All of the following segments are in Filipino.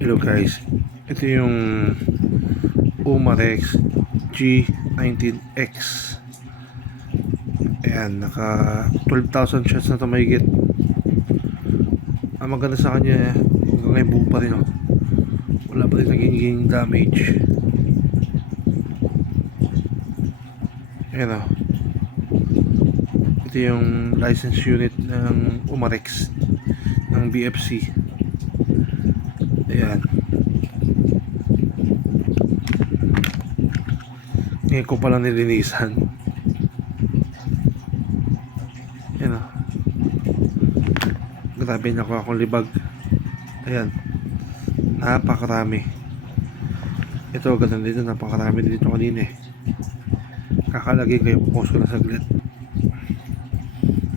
Hello guys, ito yung Umarex G19X. Ayan, naka 12,000 shots na ito mahigit. Ang maganda sa kanya, hanggang ngayon buo pa rin, oh. Wala pa rin naging damage. Ayan, oh. Ito yung license unit ng Umarex ng BFC. Ayan. Ngayon ko palang nilinisan. Ayan, o. Grabe, nakuha akong libag. Ayan. Napakarami. Ito, ganun dito. Napakarami dito kanina eh. Kakalagay kayo. Pupost ko na saglit.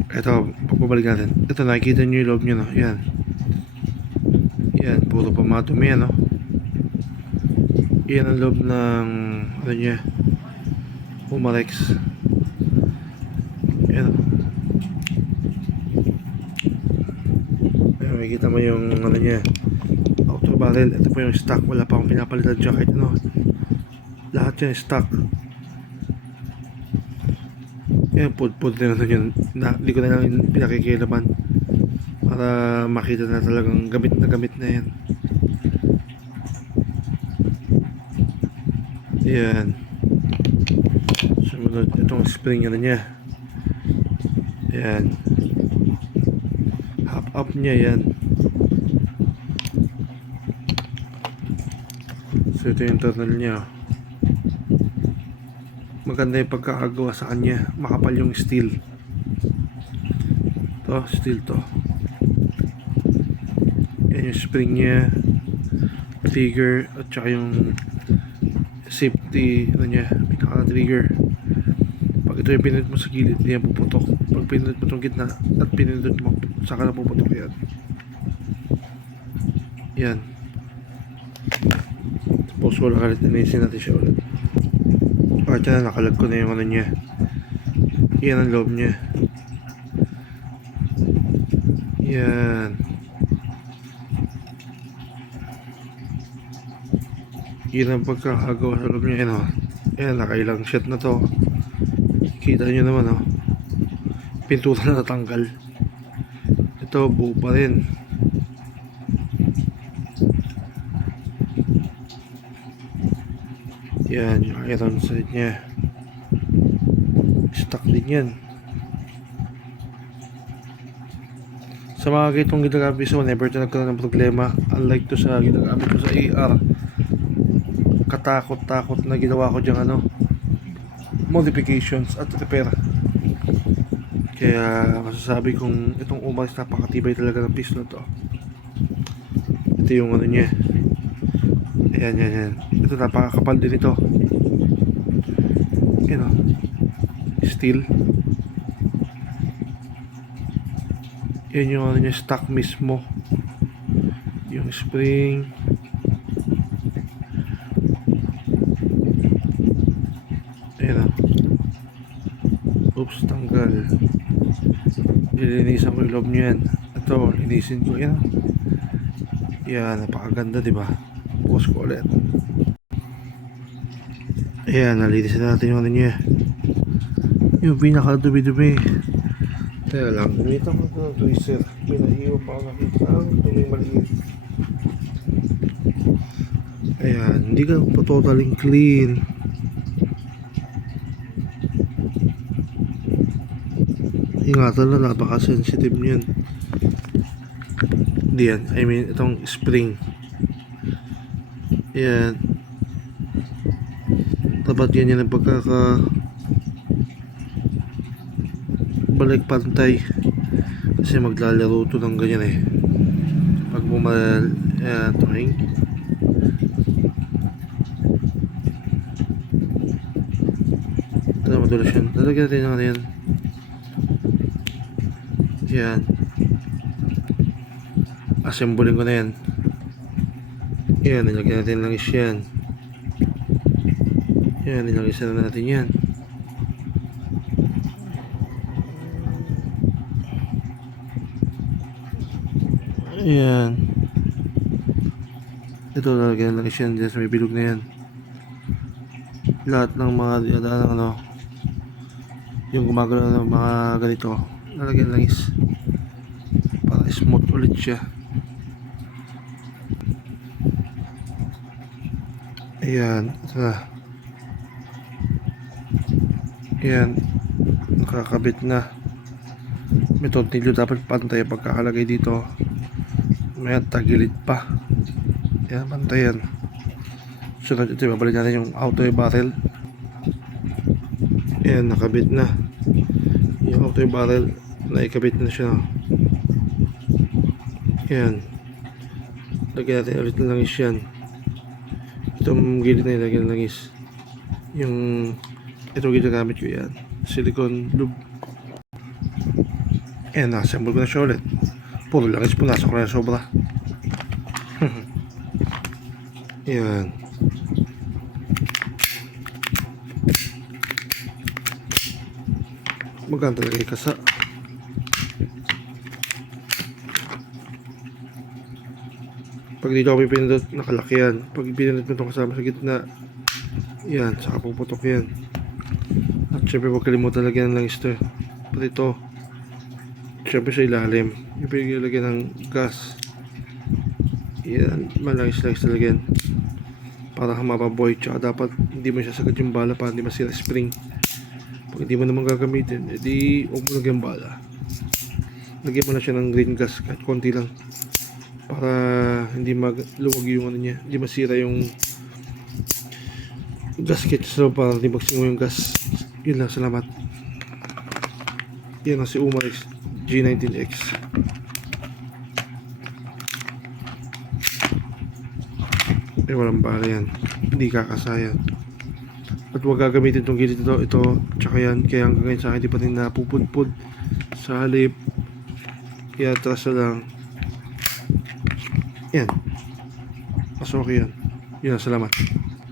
Ito, pagbabalik natin. Ito, nakikita nyo yung loob nyo, no? Ayan. Ayan, puro pamadumi yan, no? Ayan ang loob ng ano niya, Umarex. Ayan. Ayan, makikita mo yung ano niya, outer barrel. Ito po yung stock. Wala pa akong pinapalitan jacket, no? Lahat yan stock. Ayan, pud-pud na ano yun. Hindi ko na lang pinakikilaban para makita na talagang gamit na yan. Ayan. Sumunod, itong spring ano niya. Ayan. Half up niya yan. So ito yung internal niya. Maganda yung pagkakagawa sa kanya. Makapal yung steel. To, steel to. Yan yung spring niya, trigger, at saka yung safety ano niya, pinaka trigger. Pag ito yung pinindot mo sa gilid, hindi yan puputok. Pag pinindot mo itong gitna at pinindot mo, saka na puputok yan. Yan. Tapos wala ka ulit, inisin natin siya ulit. At yan, nakalag ko na yung ano niya. Yan ang loob niya. Yan. Yan ang pagkakagawa sa loob niya. Yan, oh. Yan, nakailang shot na to. Kita nyo naman, oh. Pintura na natanggal. Ito, buo pa rin. Yan, yung iron side niya. Stock din yan. Sa mga gitong ginagamit sa never ito nagkaroon ng problema. Unlike to sa ginagamit ko sa AR. Katakot-takot na ginawa ko diyang ano, modifications at repair. Kaya masasabi kong itong Umarex napakatibay talaga ng piston to. Ito yung ano niya. Ayan, yan, yan. Ito napakakapal din ito. Yan, o. Steel. Yan yung ano niya, stock mismo. Yung spring. Ayan, o. Oops, tanggal. Nilinisan ko yung loob niya yan. Ito, linisin ko yan. Yan, napakaganda, diba? Post ko ulit. Ayan, nalinis natin yung ano niya, yung pinaka dumi-dumi. Kaya lang, gamitan ko ito ng tweezer. Pinaiwa pa ako nakita ang dumi maliit. Ayan, hindi ka pa totally clean. Ingatan lang, napaka-sensitive niyan. Hindi yan, I mean, itong spring. Ayan. Dapat yan ang pagkaka balik pantay. Kasi maglalaro ito ng ganyan eh. Pag bumal, ayan, tuwing. Ito na madulas yan. Lalagyan natin ng ano yan. Ayan. Assembling ko na yan. Ayan, nilagyan natin lang is yan. Ayan, nilagyan na natin yan. Ayan. Ito lalagyan ng langis yan dyan sa may bilog na yan. Lahat ng mga diadaan ano, yung gumagalaw ng mga ganito, lalagyan ng langis para smooth ulit siya. Ayan, ito na. Ayan, nakakabit na. May tornilyo dapat pantay pagkakalagay dito. May tagilid pa. Ayan, pantayan. Sunod ito, babalik natin yung auto barrel. Ayan, nakabit na. Yung auto barrel, naikabit na siya. Ayan. Lagyan natin ulit ng langis yan. Itong gilid na ilagyan ng langis. Yung ito ginagamit ko yan. Silicone lube. Ayan, nakasemble ko na siya ulit. Puro langis po, nasa ko na sobra. Ayan. Maganda talaga yung kasa. Pag dito ako pinindot, nakalaki yan. Pag pinindot mo ito kasama sa gitna, yan, saka puputok yan. At syempre huwag kalimutan lagyan ng langis ito. Pati ito, syempre sa ilalim, yung pinilagyan ng gas. Yan, malangis-langis talaga yan. Para mapaboy, tsaka dapat hindi mo siya sagad yung bala para hindi masira spring. Pag hindi mo naman gagamitin, edi huwag mo lagyan bala. Lagyan mo na siya ng green gas kahit konti lang. Para hindi magluwag yung ano niya, hindi masira yung gasket, so para hindi magsingo yung gas. Yun lang, salamat. Yan ang si Umarex G19X. Walang bala yan, hindi kakasayan. At huwag gagamitin itong gilid ito, tsaka yan. Kaya hanggang ngayon sa akin di pa rin napupudpud. Sa halip, kaya atras na lang. Yan, mas okay yan. Yun, salamat.